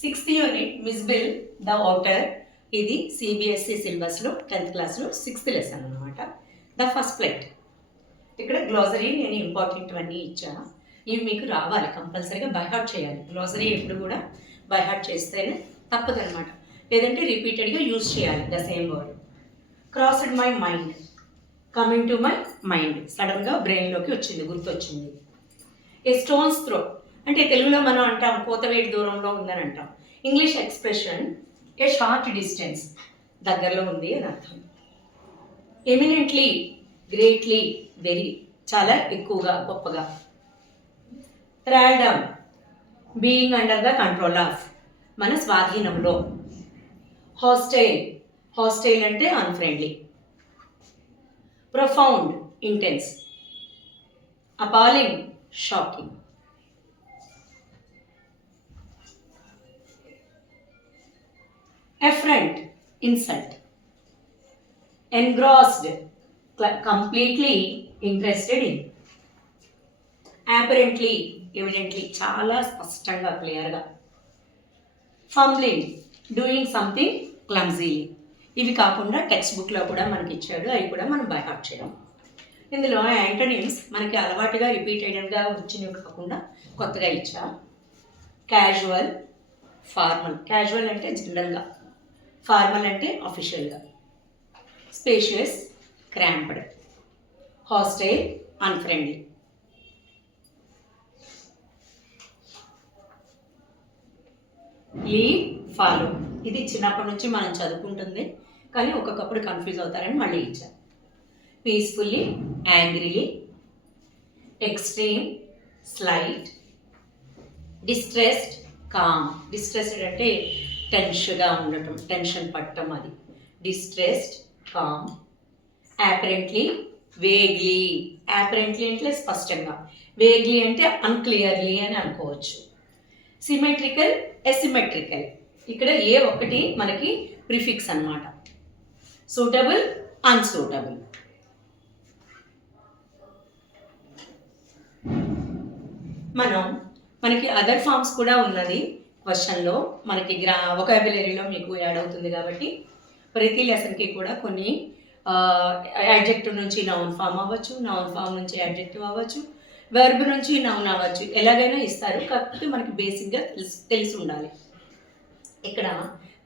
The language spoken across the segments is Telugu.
Sixth unit మిస్బిల్ the water. ఇది సిబిఎస్ఈ సిలబస్లో 10th క్లాస్లో 6th లెసన్ అనమాట. The first plate. ఇక్కడ గ్లోసరీ నేను ఇంపార్టెంట్ అన్నీ ఇచ్చాను. ఇవి మీకు రావాలి, కంపల్సరీగా బైహార్ట్ చేయాలి. గ్లోసరీ ఎప్పుడు కూడా బైహార్ట్ చేస్తేనే తప్పదనమాట, లేదంటే రిపీటెడ్గా యూజ్ చేయాలి the same word. Crossed my mind, coming to my mind, సడన్గా బ్రెయిన్లోకి వచ్చింది, గుర్తొచ్చింది. ఏ స్టోన్స్ త్రో అంటే తెలుగులో మనం అంటాం కోతవేటి దూరంలో ఉందని అంటాం. ఇంగ్లీష్ ఎక్స్ప్రెషన్ ఏ షార్ట్ డిస్టెన్స్, దగ్గరలో ఉంది అని అర్థం. ఎమినెంట్లీ, గ్రేట్లీ, వెరీ, చాలా ఎక్కువగా, గొప్పగా. Thraldom, being under the control of, మన స్వాధీనంలో. హాస్టైల్, హాస్టైల్ అంటే unfriendly. Profound, intense. Appalling, shocking. Affront, insult. Engrossed, completely interested in. Apparently, evidently, చాలా స్పష్టంగా, క్లియర్గా. Fumbling, doing something clumsily. ఇవి కాకుండా టెక్స్ట్ బుక్లో కూడా మనకి ఇచ్చాడు, అవి కూడా మనం బైహార్ట్ చేయడం. ఇందులో యాంటోనిమ్స్ మనకి అలవాటుగా రిపీటెడ్గా వచ్చినవి కాకుండా కొత్తగా ఇచ్చా. Casual, formal. క్యాజువల్ అంటే జనరల్గా, ఫార్మల్ అంటే అఫీషియల్గా. Spacious, cramped. Hostile, unfriendly. Leave, follow. ఇది చిన్నప్పటి నుంచి మనం చదువుకుంటుంది, కానీ ఒక్కొక్కప్పుడు కన్ఫ్యూజ్ అవుతారని మళ్ళీ ఇచ్చాను. Peacefully, angrily. Extreme, slight. Distressed, calm. Distressed అంటే టెన్షన్గా ఉండటం, టెన్షన్ పట్టడం, అది distressed, calm. Apparently, vaguely. Apparently అంటే స్పష్టంగా, వేగ్లీ అంటే అన్క్లియర్లీ అని అనుకోవచ్చు. Symmetrical, asymmetrical. ఇక్కడ ఏ ఒక్కటి మనకి ప్రిఫిక్స్ అన్నమాట. Suitable, unsuitable. మనకి అదర్ ఫార్మ్స్ కూడా ఉన్నది క్వశ్చన్లో, మనకి వొకాబులరీలో మీకు యాడ్ అవుతుంది కాబట్టి ప్రతి లెసన్కి కూడా కొన్ని యాడ్జెక్టివ్ నుంచి నౌన్ ఫామ్ అవ్వచ్చు, నౌన్ ఫామ్ నుంచి యాడ్జెక్టివ్ అవ్వచ్చు, వెర్బ్ నుంచి నౌన్ అవ్వచ్చు, ఎలాగైనా ఇస్తారు. కాకపోతే మనకి బేసిక్గా తెలిసి ఉండాలి. ఇక్కడ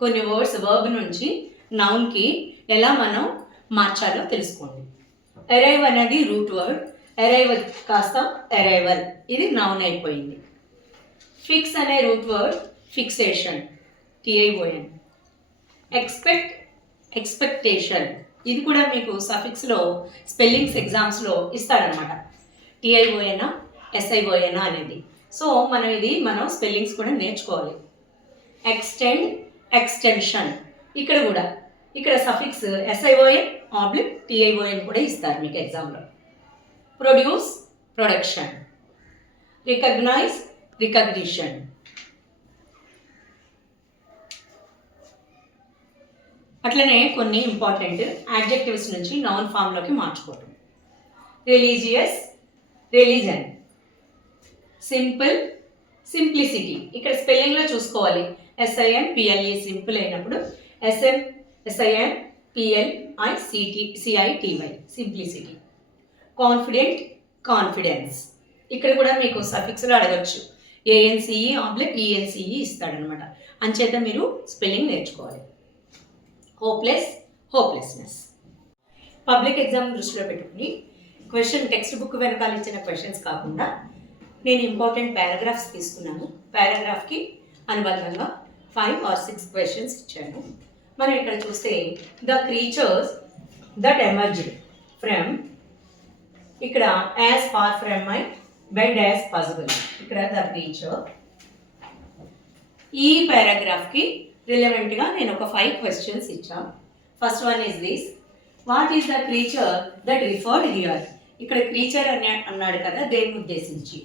కొన్ని వర్డ్స్ వర్బ్ నుంచి నౌన్కి ఎలా మనం మార్చాలో తెలుసుకోండి. అరైవ్ అనేది రూట్ వర్డ్, అరైవ్ కాస్త అరైవల్, ఇది నౌన్ అయిపోయింది. ఫిక్స్ అనే root word, fixation, TION. Expect, expectation, ఇది కూడా మీకు సఫిక్స్లో స్పెల్లింగ్స్ ఎగ్జామ్స్లో ఇస్తాడనమాట. TION, SION అనేది. సో మనం స్పెల్లింగ్స్ కూడా నేర్చుకోవాలి. ఎక్స్టెండ్, ఎక్స్టెన్షన్, ఇక్కడ సఫిక్స్ SION, TION కూడా ఇస్తారు మీకు ఎగ్జామ్లో. Produce, production. Recognize, recognition. అట్లనే కొన్ని ఇంపార్టెంట్ యాడ్జెక్టివ్స్ నుంచి నౌన్ ఫామ్లోకి మార్చుకోవటం. Religious, religion. Simple, simplicity. ఇక్కడ స్పెల్లింగ్లో చూసుకోవాలి. SIMPLE సింపుల్ అయినప్పుడు SIMPLICITY సింప్లిసిటీ. Confident, confidence. ఇక్కడ కూడా మీకు సఫిక్స్లో అడగచ్చు. ANCE/ENCE ఇస్తాడనమాట. అంచేత మీరు స్పెల్లింగ్ నేర్చుకోవాలి. Hopeless, hopelessness. పబ్లిక్ ఎగ్జామ్ దృష్టిలో పెట్టుకుని క్వశ్చన్ టెక్స్ట్ బుక్ వెనకాల ఇచ్చిన క్వశ్చన్స్ కాకుండా నేను ఇంపార్టెంట్ పారాగ్రాఫ్స్ తీసుకున్నాను. పారాగ్రాఫ్కి అనుబంధంగా 5 or 6 క్వశ్చన్స్ ఇచ్చాను. మనం ఇక్కడ చూస్తే the creatures that emerged from, ఇక్కడ as far from my bed as possible, ఇక్కడ ద క్రీచర్. ఈ పారాగ్రాఫ్కి రిలవెంట్గా నేను ఒక 5 క్వశ్చన్స్ ఇచ్చాను. First one is this: what is the creature that referred here? ఇక్కడ క్రీచర్ అన్నాడు కదా, దేన్ని ఉద్దేశించి?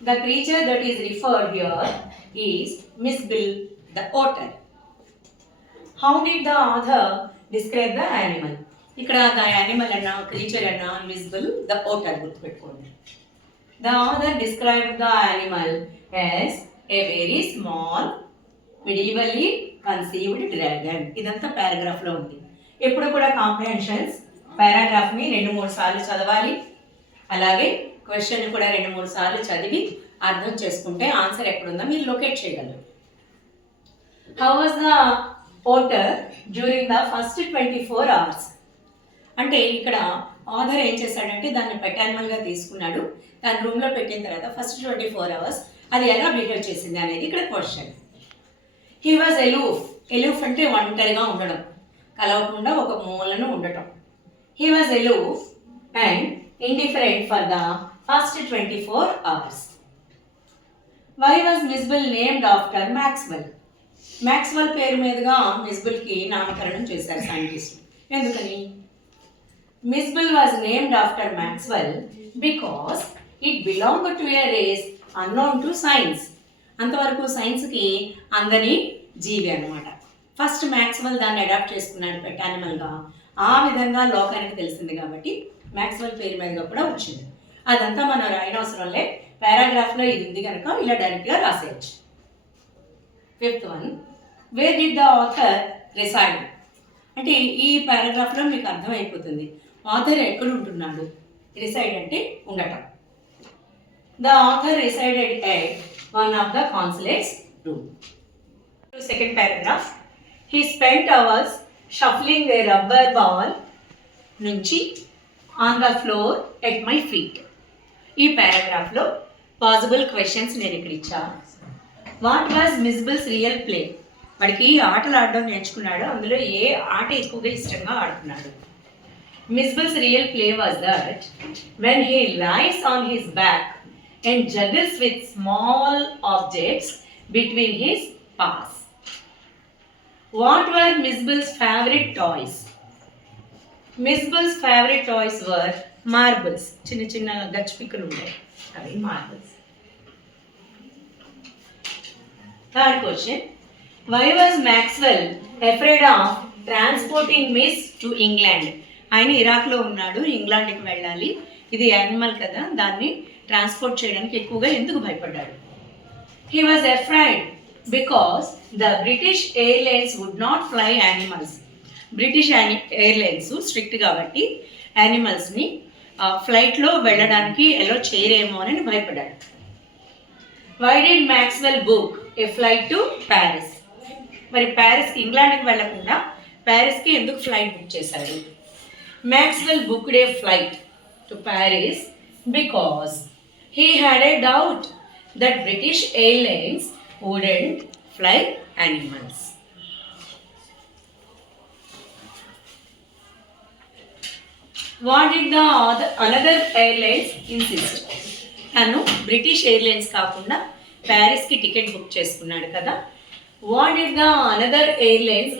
The creature that is referred here is Mijbil the otter. How did the author describe the animal? ఇక్కడ ద యానిమల్ అన్నా, క్రీచర్ అన్నా, మిస్బిల్ ద ఓటర్, గుర్తుపెట్టుకోండి. The author describe the animal as a very small medievally conceived dragon. ఇదంతా పారాగ్రాఫ్లో ఉంది. ఎప్పుడు కూడా కాంప్రహెన్షన్స్ పారాగ్రాఫ్ని 2-3 సార్లు చదవాలి. అలాగే క్వశ్చన్ కూడా 2-3 సార్లు చదివి అర్థం చేసుకుంటే ఆన్సర్ ఎక్కడుందో మీరు లొకేట్ చేయగలరు. How was the author during the first 24 hours? అంటే ఇక్కడ ఆథర్ ఏం చేశాడంటే దాన్ని పెటానిమల్గా తీసుకున్నాడు. దాని రూమ్లో పెట్టిన తర్వాత ఫస్ట్ 24 hours అది ఎలా బిహేవ్ చేసింది అనేది ఇక్కడ question. He was aloof. Aloof అంటే ఒంటరిగా ఉండడం, కలవకుండా ఒక మూలను ఉండటం. He was aloof and indifferent for the first 24 hours. Why was Mijbil named after Maxwell? Maxwell పేరు మీదుగా మిస్బుల్కి నామకరణం చేశారు సైంటిస్ట్. ఎందుకని? Mijbil was named after Maxwell because it belong to a race unknown to science. అంతవరకు సైన్స్కి అందని జీవి అనమాట. ఫస్ట్ మ్యాక్స్వెల్ దాన్ని అడాప్ట్ చేసుకున్నాడు పెటానిమల్గా. ఆ విధంగా లోకానికి తెలిసింది కాబట్టి మ్యాక్స్వెల్ పేరు మీదుగా కూడా వచ్చింది. అదంతా మనం రాయనవసరంలే, పారాగ్రాఫ్లో ఇది ఉంది కనుక ఇలా డైరెక్ట్గా రాసేయచ్చు. 5th one, where did the author reside? అంటే ఈ పారాగ్రాఫ్లో మీకు అర్థమైపోతుంది ఆథర్ ఎక్కడ ఉంటున్నాడు. రిసైడ్ అంటే ఉండటం. The author resided at one of the consulates room. Second paragraph, he spent hours shuffling a rubber ball నుంచి on the floor at my feet. ఈ పారాగ్రాఫ్లో పాసిబుల్ క్వశ్చన్స్ నేను ఇక్కడ ఇచ్చా. What was Mijbil's real play? వాడికి ఆటలు ఆడడం నేర్చుకున్నాడు, అందులో ఏ ఆట ఎక్కువగా ఇష్టంగా ఆడుతున్నాడు. Misbules real play was that when he lies on his back and juggles with small objects between his paws. What were Misbules favourite toys? Misbules favourite toys were marbles. చిన్న చిన్న గచ్చిపిక్కలు ఉంటాయి, అవి marbles. Third question, why was Maxwell afraid of transporting Miss to England? ఆయన ఇరాక్లో ఉన్నాడు, ఇంగ్లాండ్కి వెళ్ళాలి, ఇది యానిమల్ కదా, దాన్ని ట్రాన్స్పోర్ట్ చేయడానికి ఎక్కువగా ఎందుకు భయపడ్డాడు? He was afraid because the British Airlines would not fly animals. British airlines strict కాబట్టి యానిమల్స్ని ఫ్లైట్లో వెళ్ళడానికి ఎలా చేయరేమో అని భయపడ్డాడు. Why did Maxwell book a flight to Paris? మరి ప్యారిస్కి, ఇంగ్లాండ్కి వెళ్ళకుండా ప్యారిస్కి ఎందుకు ఫ్లైట్ బుక్ చేశాడు? Maxwell booked a flight to Paris because he had a doubt that British airlines wouldn't fly animals. What did the another airlines insist? తను బ్రిటిష్ ఎయిర్లైన్స్ కాకుండా ప్యారిస్కి టికెట్ బుక్ చేసుకున్నాడు కదా. What did the another airlines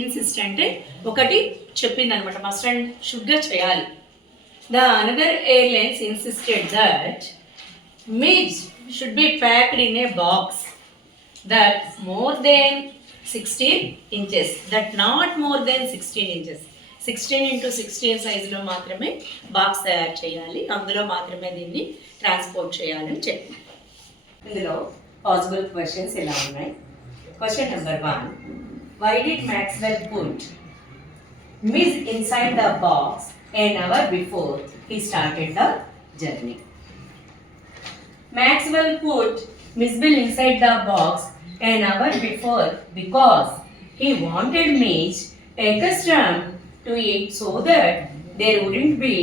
insist అంటే ఒకటి చెప్పింది అనమాట, మస్ట్ అండ్ షుడ్గా చేయాలి. The another airlines insisted that meet should be packed in a box that more than 16 inches, that not more than 16 inches. 16x16 సైజులో మాత్రమే బాక్స్ తయారు చేయాలి, అందులో మాత్రమే దీన్ని ట్రాన్స్పోర్ట్ చేయాలని చెప్పింది. ఇందులో పాసిబుల్ క్వశ్చన్స్ ఇలా ఉన్నాయి. Question number 1, why did Maxwell put miss inside the box an hour before he started the journey? Maxwell put Misbill inside the box an hour before because he wanted Mitch accustomed to it so that there wouldn't be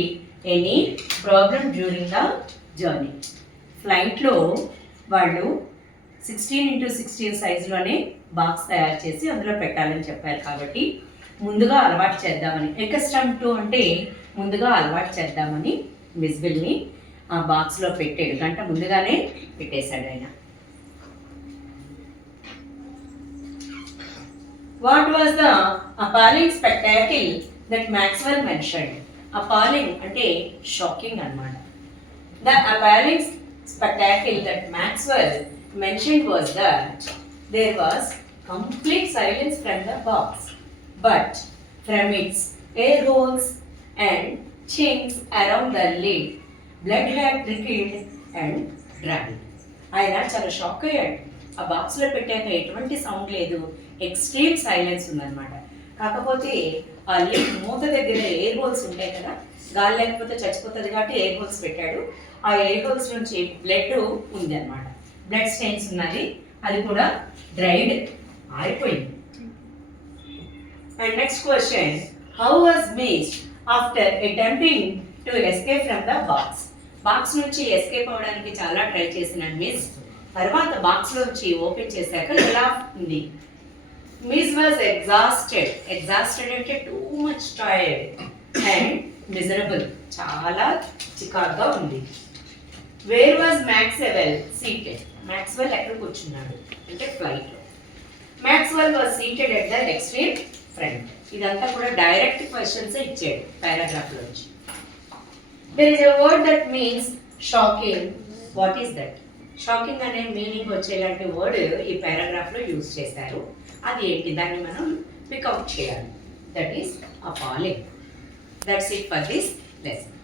any problem during the journey. ఫ్లైట్లో వాళ్ళు 16x16 సైజులోనే బాక్స్ తయారు చేసి అందులో పెట్టాలని చెప్పారు కాబట్టి ముందుగా అలవాటు చేద్దామని, ఎకస్టమ్ టు అంటే ముందుగా అలవాటు చేద్దామని మిస్బిల్ని ఆ బాక్స్లో పెట్టాడు. గంట ముందుగానే పెట్టేశాడు ఆయన. What was the appalling spectacle that Maxwell mentioned? Appalling అంటే షాకింగ్ అన్నమాట. The appalling spectacle that Maxwell mentioned was that there was complete silence from the box, but from its air holes and chinks around the lid, blood had trickled and dried. ఆయన చాలా షాక్ అయ్యాడు. ఆ బాక్స్లో పెట్టాక ఎటువంటి సౌండ్ లేదు, ఎక్స్ట్రీమ్ సైలెన్స్ ఉందన్నమాట. కాకపోతే ఆ లిడ్ మూత దగ్గర ఎయిర్ హోల్స్ ఉంటాయి కదా, గాలి లేకపోతే చచ్చిపోతుంది కాబట్టి ఎయిర్ హోల్స్ పెట్టాడు. ఆ ఎయిర్ హోల్స్ నుంచి బ్లడ్ ఉంది అనమాట, బ్లడ్ స్టెయిన్స్ ఉన్నది, అది కూడా డ్రైడ్ ఆరిపోయింది. And next question, how was Miss after attempting to escape from the box? Box నుంచి ఎస్కేప్ అవడానికి చాలా ట్రై చేసిన మిస్ తర్వాత బాక్స్ నుంచి ఓపెన్ చేశాక ఎలా ఉంది? Miss was exhausted. ఎగ్జాస్టెడ్ అంటే too much tired and miserable, చాలా చికాగ్గా ఉంది. Where was Maxwell seated? Maxwell ఎక్కడ కూర్చున్నాడు అంటే ఫ్లైట్లో. Maxwell was seated at the extreme front. ఇదంతా కూడా డైరెక్ట్ క్వశ్చన్స్ ఇచ్చాడు పారాగ్రాఫ్లో నుంచి. There is a word that means shocking. What is that? Shocking అనే మీనింగ్ వచ్చేలాంటి వర్డ్ ఈ పారాగ్రాఫ్లో యూజ్ చేశారు. అది ఏంటి? దాన్ని మనం పికౌట్ చేయాలి. That is appalling. That's it for this lesson.